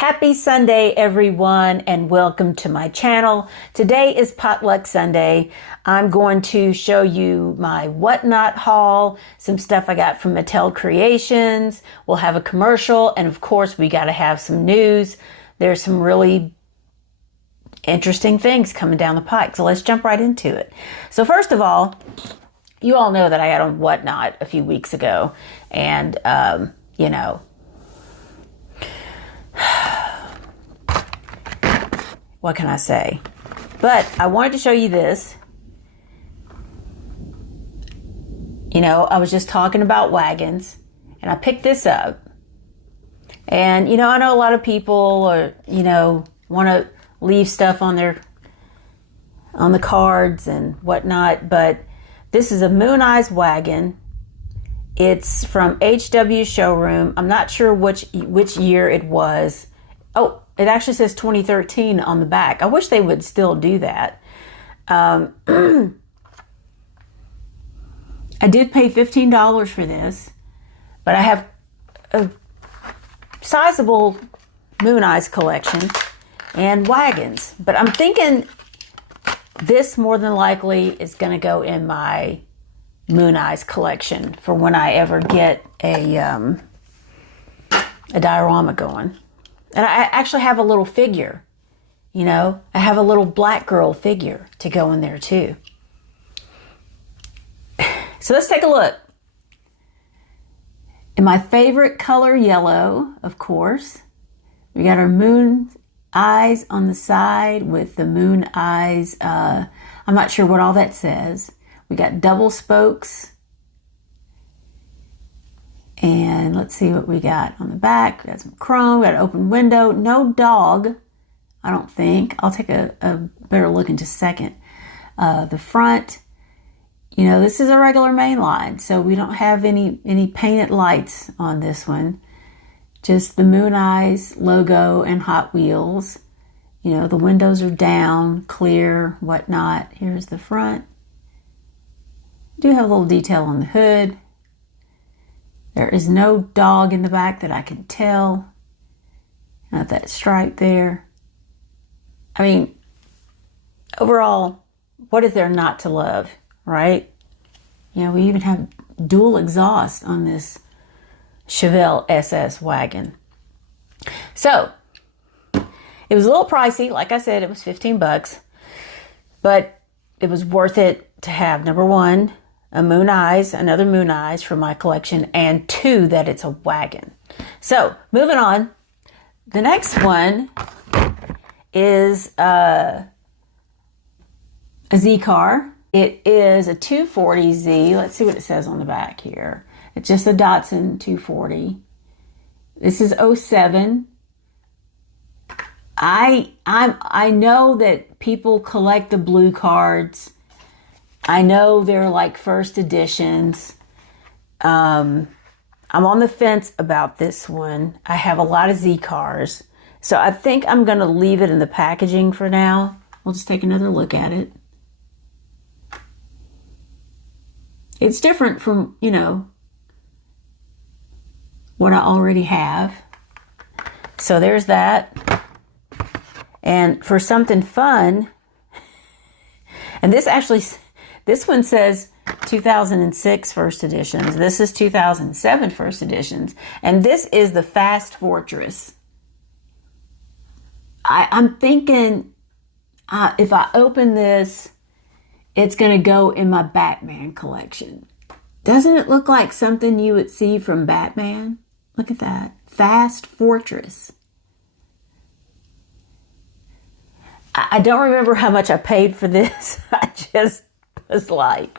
Happy Sunday, everyone, and welcome to my channel. Today is Potluck Sunday. I'm going to show you my whatnot haul, some stuff I got from Mattel Creations. We'll have a commercial, and of course, we got to have some news. There's some really interesting things coming down the pike, so let's jump right into it. So first of all, you all know that I got on Whatnot a few weeks ago, and, what can I say? But I wanted to show you this. I was just talking about wagons, and I picked this up. And, I know a lot of people are, want to leave stuff on the cards and whatnot, but this is a Moon Eyes wagon. It's from HW Showroom. I'm not sure which year it was. Oh, it actually says 2013 on the back. I wish they would still do that. I did pay $15 for this, but I have a sizable Moon Eyes collection and wagons. But I'm thinking this more than likely is going to go in my Moon Eyes collection for when I ever get a diorama going. And I actually have a little figure, I have a little black girl figure to go in there too. So let's take a look. In my favorite color, yellow, of course. We got our moon eyes on the side with the moon eyes. I'm not sure what all that says. We got double spokes. And let's see what we got on the back. We got some chrome, we got an open window. No dog, I don't think. I'll take a better look in just a second. The front, this is a regular main line, so we don't have any painted lights on this one. Just the Moon Eyes logo and Hot Wheels. The windows are down, clear, whatnot. Here's the front. Do have a little detail on the hood. There is no dog in the back that I can tell. Not that stripe there. I mean, overall, what is there not to love, right? We even have dual exhaust on this Chevelle SS wagon. So, it was a little pricey. Like I said, it was 15 bucks. But it was worth it to have, number one, a Moon Eyes, another Moon Eyes for my collection, and two, that it's a wagon. So, moving on. The next one is a Z car. It is a 240Z. Let's see what it says on the back here. It's just a Datsun 240. This is 07. I know that people collect the blue cards. I know they're like first editions. I'm on the fence about this one. I have a lot of Z cars. So I think I'm going to leave it in the packaging for now. We'll just take another look at it. It's different from, what I already have. So there's that. And for something fun, and this one says 2006 first editions. This is 2007 first editions. And this is the Fast Fortress. I'm thinking if I open this, it's going to go in my Batman collection. Doesn't it look like something you would see from Batman? Look at that. Fast Fortress. I don't remember how much I paid for this. I just was like,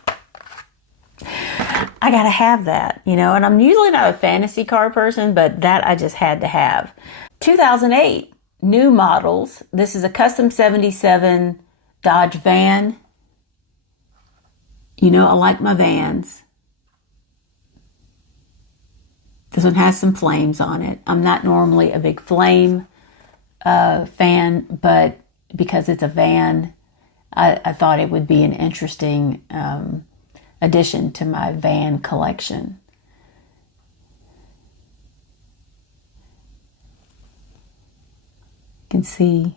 I gotta have that, and I'm usually not a fantasy car person, but that I just had to have. 2008, new models. This is a custom 77 Dodge van. I like my vans. This one has some flames on it. I'm not normally a big flame fan, but because it's a van, I thought it would be an interesting addition to my van collection. can see.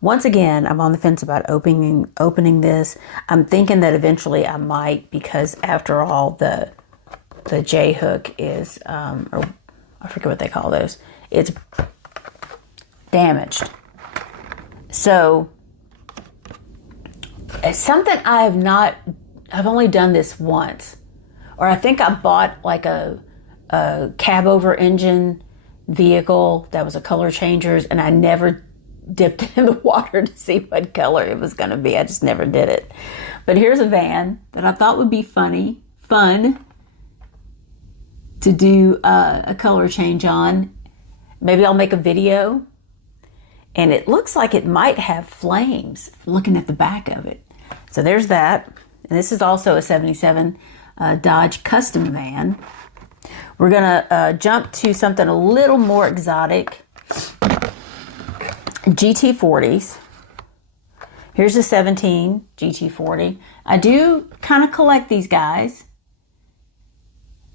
Once again, I'm on the fence about opening this. I'm thinking that eventually I might, because after all, the J hook is, or I forget what they call those. It's damaged. So it's something I've only done this once, or I think I bought like a cab over engine vehicle that was a color changers, and I never dipped it in the water to see what color it was going to be. I just never did it. But here's a van that I thought would be fun to do a color change on. Maybe I'll make a video. And it looks like it might have flames, looking at the back of it. So there's that. And this is also a 77 Dodge Custom van. We're going to jump to something a little more exotic. GT40s. Here's a 17 GT40. I do kind of collect these guys.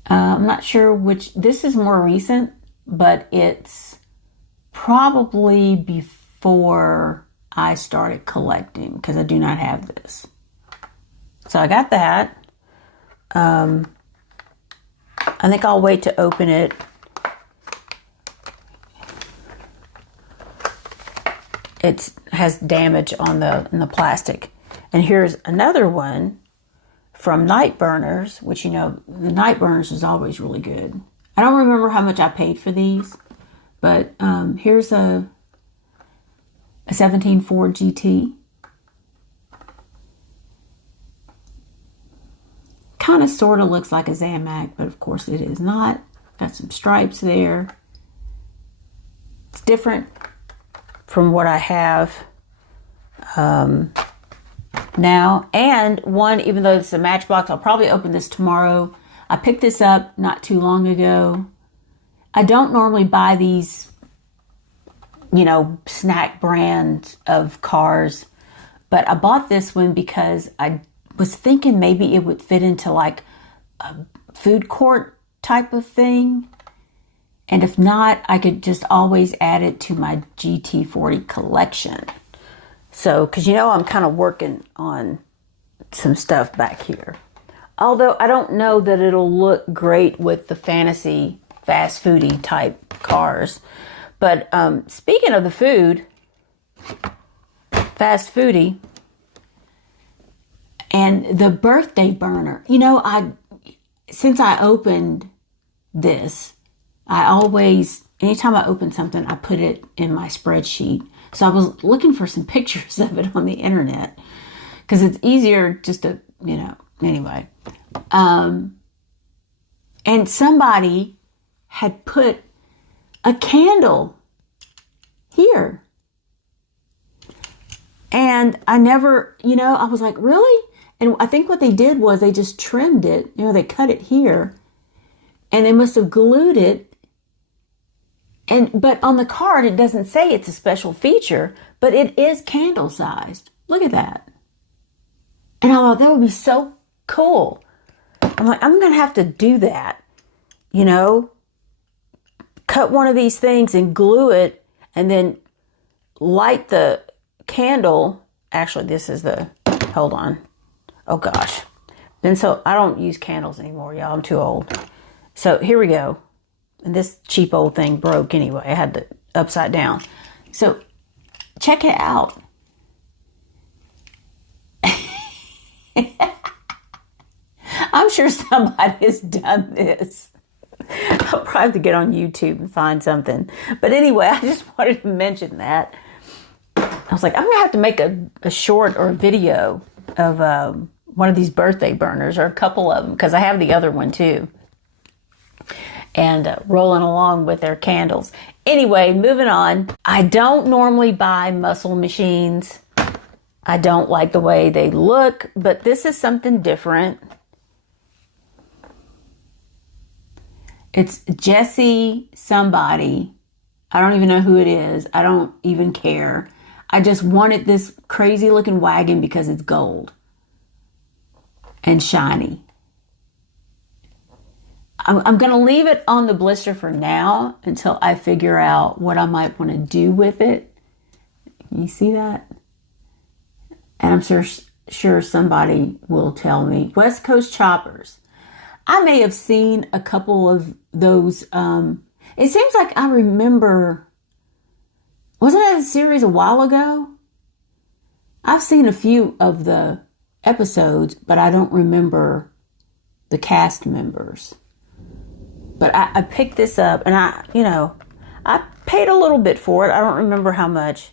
I'm not sure which. This is more recent, but it's probably before I started collecting, because I do not have this. So I got that. I think I'll wait to open it. It has damage on the plastic. And here's another one from Night Burners, which, you know, the Night Burners is always really good. I don't remember how much I paid for these, but here's a 17 Ford GT. Kind of sort of looks like a Zamac, but of course it is not. Got some stripes there. It's different from what I have now. And one, even though it's a Matchbox, I'll probably open this tomorrow. I picked this up not too long ago. I don't normally buy these, you know, snack brands of cars, but I bought this one because I was thinking maybe it would fit into like a food court type of thing. And if not, I could just always add it to my GT40 collection. So, because you know, I'm kind of working on some stuff back here. Although I don't know that it'll look great with the fantasy fast foodie type cars. But speaking of the food, fast foodie, and the birthday burner, you know, since I opened this, I always, anytime I open something, I put it in my spreadsheet. So I was looking for some pictures of it on the internet, because it's easier just to, you know, anyway. And somebody had put a candle here. And I never, you know, I was like, really? And I think what they did was they just trimmed it. You know, they cut it here. And they must have glued it. But on the card, it doesn't say it's a special feature, but it is candle sized. Look at that. And I thought that would be so cool. I'm like, I'm going to have to do that. You know, cut one of these things and glue it, and then light the candle. Actually, this is the, hold on. Oh gosh. I don't use candles anymore, y'all. I'm too old. So here we go. And this cheap old thing broke anyway. I had it upside down. So check it out. I'm sure somebody has done this. I'll probably have to get on YouTube and find something. But anyway, I just wanted to mention that. I was like, I'm going to have to make a short or a video of one of these birthday burners, or a couple of them, because I have the other one too. And rolling along with their candles. Anyway, moving on. I don't normally buy muscle machines. I don't like the way they look, but this is something different. It's Jesse somebody. I don't even know who it is. I don't even care. I just wanted this crazy looking wagon because it's gold and shiny. I'm going to leave it on the blister for now until I figure out what I might want to do with it. You see that? And I'm sure somebody will tell me. West Coast Choppers. I may have seen a couple of those. It seems like I remember, wasn't that a series a while ago? I've seen a few of the episodes, but I don't remember the cast members. But I picked this up, and I paid a little bit for it. I don't remember how much,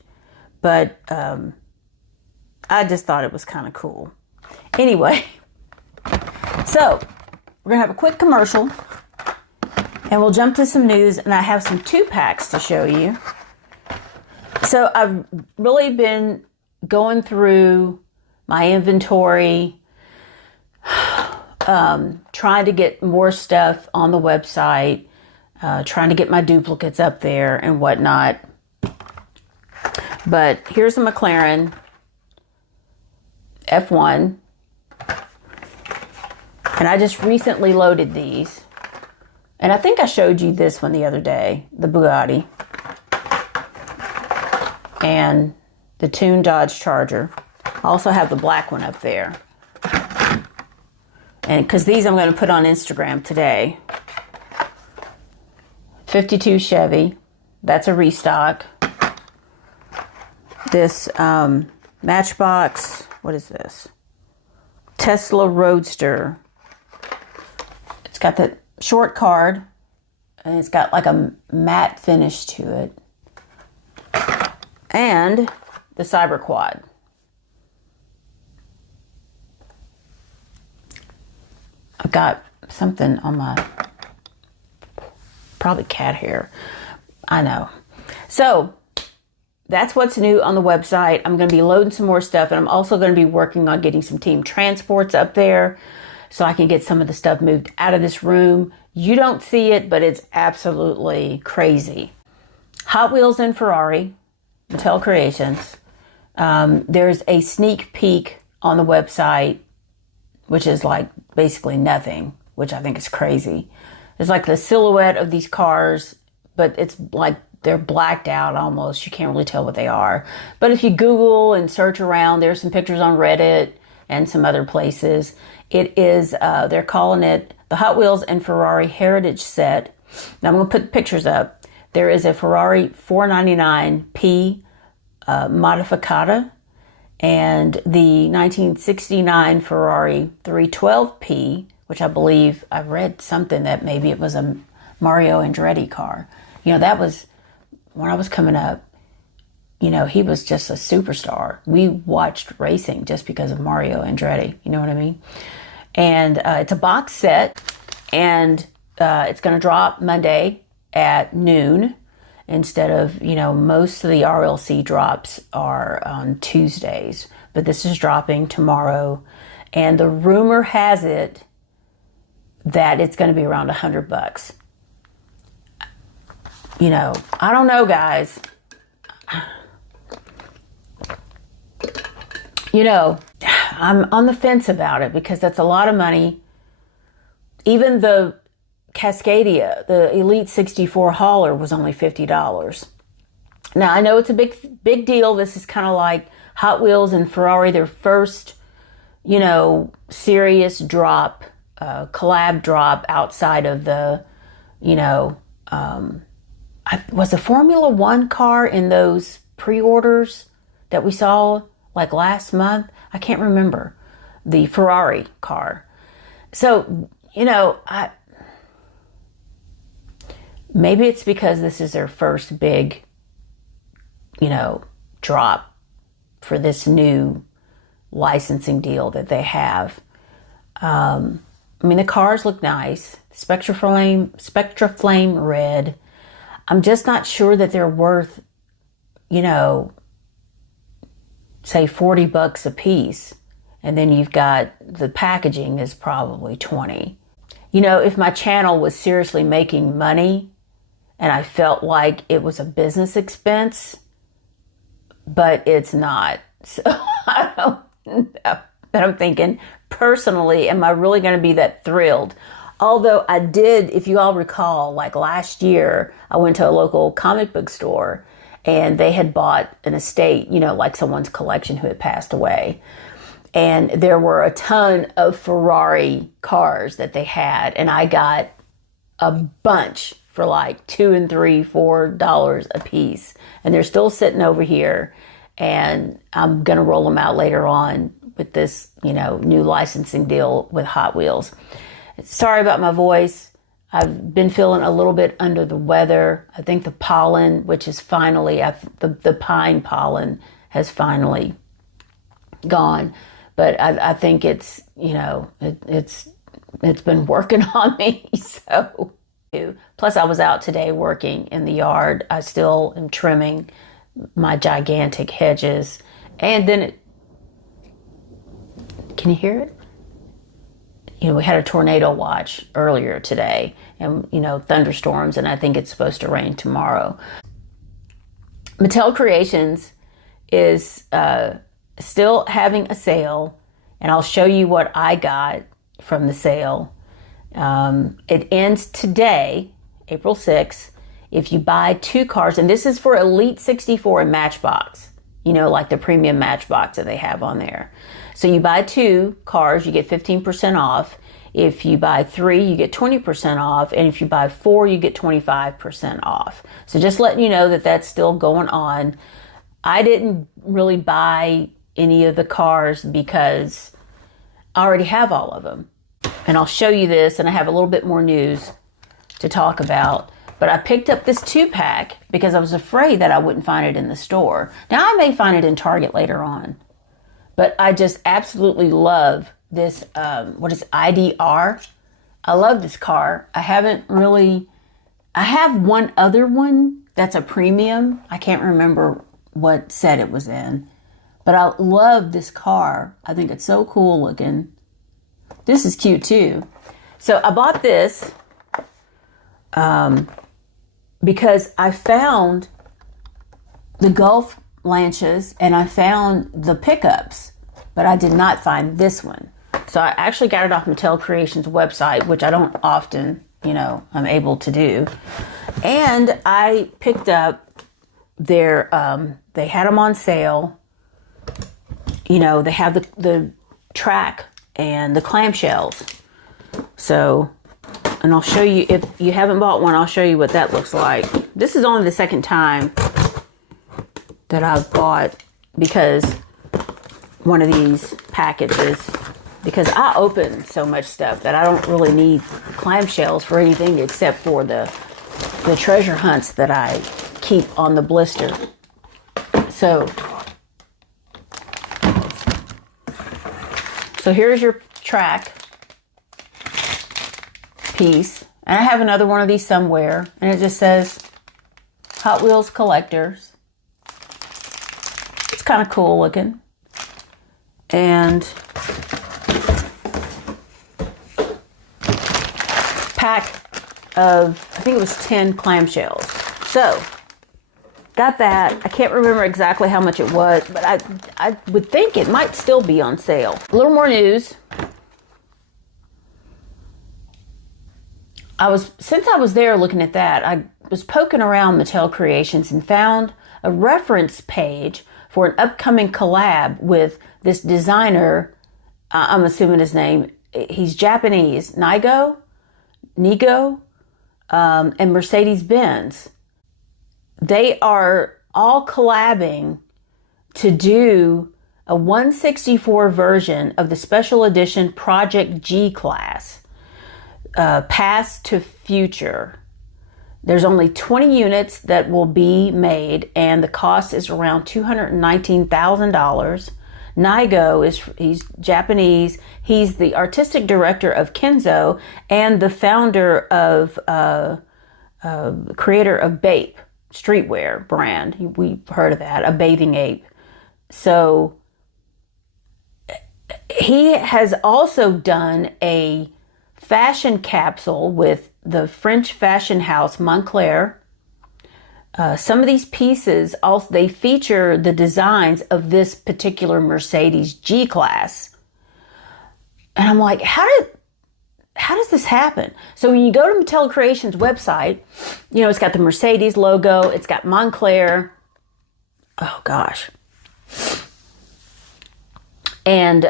but I just thought it was kind of cool. Anyway, so we're going to have a quick commercial, and we'll jump to some news, and I have some 2-packs to show you. So I've really been going through my inventory, trying to get more stuff on the website, trying to get my duplicates up there and whatnot. But here's a McLaren F1. And I just recently loaded these. And I think I showed you this one the other day, the Bugatti. And the tuned Dodge Charger. I also have the black one up there. And because these I'm going to put on Instagram today. 52 Chevy. That's a restock. This Matchbox. What is this? Tesla Roadster. It's got the short card. And it's got like a matte finish to it. And the Cyber Quad. I've got something on my, probably cat hair. I know. So that's what's new on the website. I'm going to be loading some more stuff, and I'm also going to be working on getting some team transports up there so I can get some of the stuff moved out of this room. You don't see it, but it's absolutely crazy. Hot Wheels and Ferrari, Mattel Creations. There's a sneak peek on the website, which is like basically nothing, which I think is crazy. It's like the silhouette of these cars, but it's like they're blacked out almost. You can't really tell what they are. But if you Google and search around, there's some pictures on Reddit and some other places. It is, they're calling it the Hot Wheels and Ferrari Heritage Set. Now I'm going to put pictures up. There is a Ferrari 499P Modificata, and the 1969 Ferrari 312P, which I believe I read something that maybe it was a Mario Andretti car. You know, that was when I was coming up. You know, he was just a superstar. We watched racing just because of Mario Andretti. You know what I mean? And it's a box set, and it's going to drop Monday at noon. Instead of, you know, most of the RLC drops are on Tuesdays. But this is dropping tomorrow. And the rumor has it that it's going to be around $100. You know, I don't know, guys. You know, I'm on the fence about it because that's a lot of money. Even the Cascadia, the Elite 64 hauler, was only $50. Now, I know it's a big deal. This is kind of like Hot Wheels and Ferrari, their first, you know, serious drop, collab drop outside of the, you know, was a Formula One car in those pre-orders that we saw like last month? I can't remember. The Ferrari car. So, you know, maybe it's because this is their first big, you know, drop for this new licensing deal that they have. I mean, the cars look nice. Spectra Flame red. I'm just not sure that they're worth, you know, say $40 a piece. And then you've got the packaging is probably $20. You know, if my channel was seriously making money, and I felt like it was a business expense, but it's not. So I don't know. But I'm thinking, personally, am I really going to be that thrilled? Although I did, if you all recall, like last year, I went to a local comic book store and they had bought an estate, you know, like someone's collection who had passed away. And there were a ton of Ferrari cars that they had. And I got a bunch for like $2 and $3, $4 a piece. And they're still sitting over here. And I'm going to roll them out later on with this, you know, new licensing deal with Hot Wheels. Sorry about my voice. I've been feeling a little bit under the weather. I think the pollen, which is finally, the pine pollen has finally gone. But I think it's, you know, it's been working on me. So, plus I was out today working in the yard. I still am trimming my gigantic hedges. And then can you hear it? You know, we had a tornado watch earlier today and, you know, thunderstorms, and I think it's supposed to rain tomorrow. Mattel Creations is still having a sale, and I'll show you what I got from the sale. It ends today, April 6th, if you buy 2 cars, and this is for Elite 64 and Matchbox, you know, like the premium Matchbox that they have on there. So you buy 2 cars, you get 15% off. If you buy 3, you get 20% off. And if you buy 4, you get 25% off. So just letting you know that that's still going on. I didn't really buy any of the cars because I already have all of them. And I'll show you this, and I have a little bit more news to talk about. But I picked up this 2-pack because I was afraid that I wouldn't find it in the store. Now, I may find it in Target later on. But I just absolutely love this, what is it, IDR? I love this car. I have one other one that's a premium. I can't remember what set it was in. But I love this car. I think it's so cool looking. This is cute too. So I bought this because I found the Gulf Lanches and I found the pickups, but I did not find this one. So I actually got it off Mattel Creations website, which I don't often, you know, I'm able to do. And I picked up their, they had them on sale. You know, they have the track and the clamshells. So, and I'll show you, if you haven't bought one, I'll show you what that looks like. This is only the second time that I've bought because one of these packages, because I open so much stuff that I don't really need clamshells for anything except for the treasure hunts that I keep on the blister. So here's your track piece. And I have another one of these somewhere. And it just says Hot Wheels Collectors. It's kind of cool looking. And pack of, I think it was 10 clamshells. So got that. I can't remember exactly how much it was, but I would think it might still be on sale. A little more news. Since I was there looking at that, I was poking around Mattel Creations and found a reference page for an upcoming collab with this designer. I'm assuming his name. He's Japanese. Nigo, and Mercedes-Benz. They are all collabing to do a 1/64 version of the special edition Project G class, Past to Future. There's only 20 units that will be made, and the cost is around $219,000. Nigo he's Japanese. He's the artistic director of Kenzo and the founder of, creator of Bape streetwear brand. We've heard of that, a bathing ape. So he has also done a fashion capsule with the French fashion house Moncler. Some of these pieces also, they feature the designs of this particular Mercedes G class. And I'm like, how how does this happen? So when you go to Mattel Creations website, you know, it's got the Mercedes logo. It's got Montclair. Oh, gosh. And,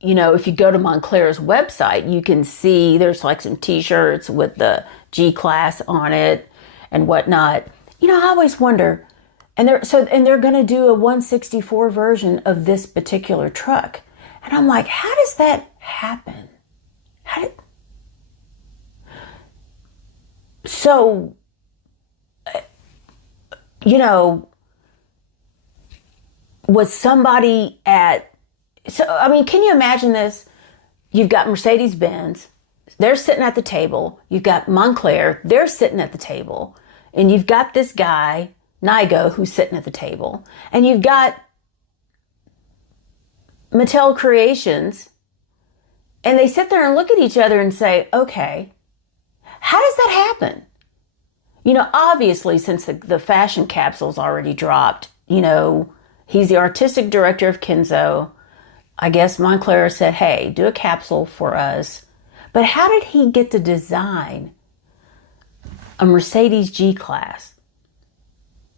you know, if you go to Montclair's website, you can see there's like some t-shirts with the G-Class on it and whatnot. You know, I always wonder, and they're going to do a 164 version of this particular truck. And I'm like, how does that happen? So, you know, was somebody I mean, can you imagine this? You've got Mercedes-Benz. They're sitting at the table. You've got Montclair. They're sitting at the table. And you've got this guy, Nigo, who's sitting at the table. And you've got Mattel Creations. And they sit there and look at each other and say, okay, how does that happen? You know, obviously, since the fashion capsule's already dropped, you know, he's the artistic director of Kenzo. I guess Montclair said, hey, do a capsule for us. But how did he get to design a Mercedes G-Class?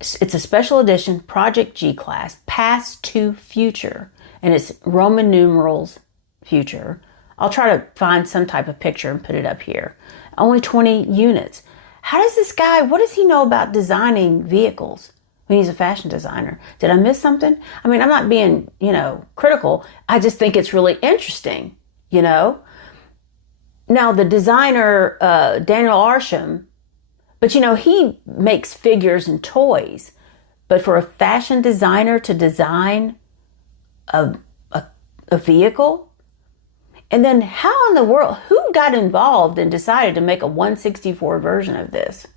It's a special edition Project G-Class, past to future. And it's Roman numerals future. I'll try to find some type of picture and put it up here. Only 20 units. How does this guy, what does he know about designing vehicles? I mean, he's a fashion designer. Did I miss something? I mean, I'm not being, you know, critical. I just think it's really interesting, you know? Now, the designer, Daniel Arsham, but, you know, he makes figures and toys. But for a fashion designer to design a vehicle? And then how in the world, who got involved and decided to make a 164 version of this?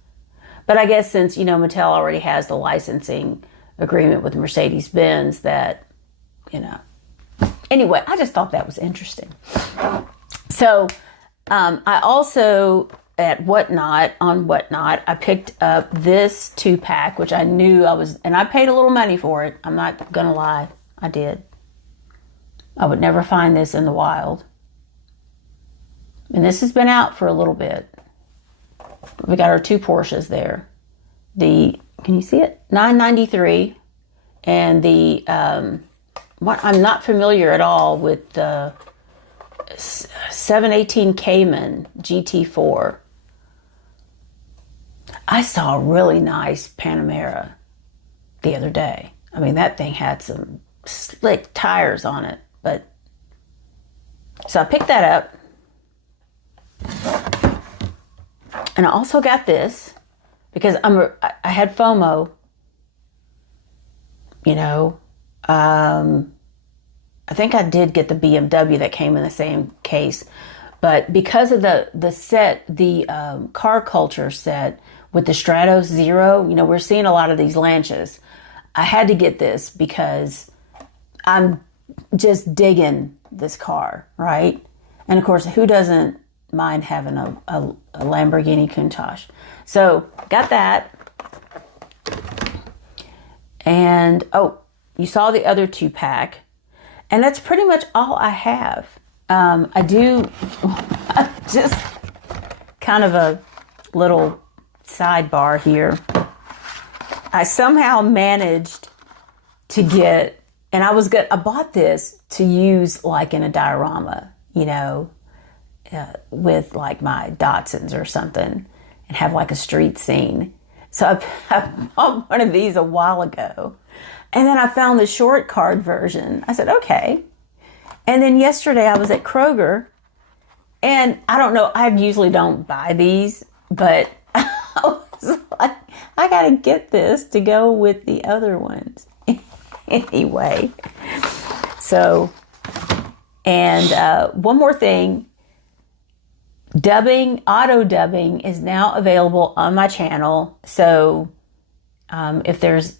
But I guess since, you know, Mattel already has the licensing agreement with Mercedes-Benz that, you know. Anyway, I just thought that was interesting. So I also, on Whatnot, I picked up this 2-pack, which I knew and I paid a little money for it. I'm not going to lie. I did. I would never find this in the wild. And this has been out for a little bit. We got our 2 Porsches there. Can you see it? $993. And the, I'm not familiar at all with the 718 Cayman GT4. I saw a really nice Panamera the other day. I mean, that thing had some slick tires on it. So I picked that up. And I also got this because I had FOMO, you know. I think I did get the BMW that came in the same case. But because of the set, the car culture set with the Stratos Zero, you know, we're seeing a lot of these Lancias. I had to get this because I'm just digging this car, right? And of course, who doesn't mind having a Lamborghini Countach? So got that. And you saw the other 2-pack, and that's pretty much all I have. I do just kind of a little sidebar here. I somehow managed to get, and I bought this to use like in a diorama, you know, with like my Datsuns or something, and have like a street scene. So I bought one of these a while ago, and then I found the short card version. I said, okay. And then yesterday I was at Kroger, and I don't know, I usually don't buy these, but I was like, I gotta get this to go with the other ones. Anyway, so, and one more thing, auto dubbing is now available on my channel. So if there's,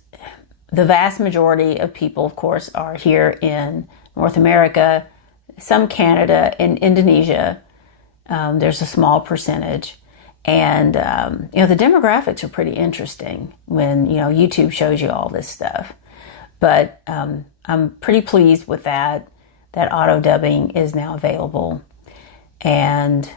the vast majority of people, of course, are here in North America, some Canada and Indonesia. There's a small percentage. And, you know, the demographics are pretty interesting when, you know, YouTube shows you all this stuff. But I'm pretty pleased with that auto dubbing is now available. And,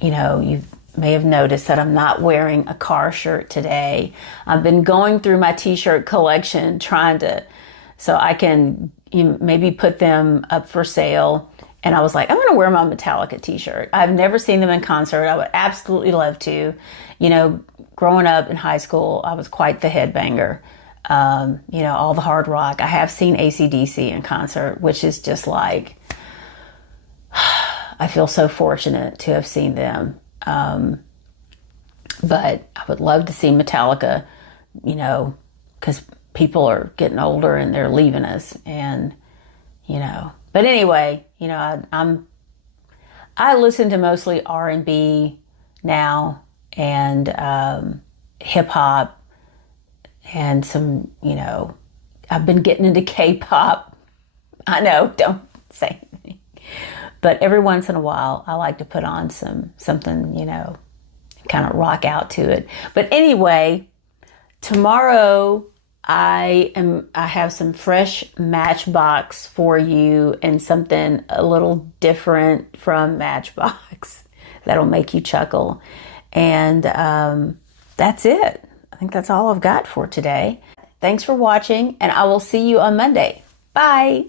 you know, you may have noticed that I'm not wearing a car shirt today. I've been going through my t-shirt collection trying to, so I can maybe put them up for sale. And I was like, I'm going to wear my Metallica t-shirt. I've never seen them in concert. I would absolutely love to. You know, growing up in high school, I was quite the headbanger. You know, all the hard rock. I have seen AC/DC in concert, which is just like, I feel so fortunate to have seen them. But I would love to see Metallica, you know, because people are getting older and they're leaving us. And, you know, but anyway, you know, I listen to mostly R&B now, and hip hop, and some, you know, I've been getting into K-pop. I know, don't say anything. But every once in a while, I like to put on something, you know, kind of rock out to it. But anyway, tomorrow I have some fresh Matchbox for you, and something a little different from Matchbox that'll make you chuckle. And that's it. I think that's all I've got for today. Thanks for watching, and I will see you on Monday. Bye.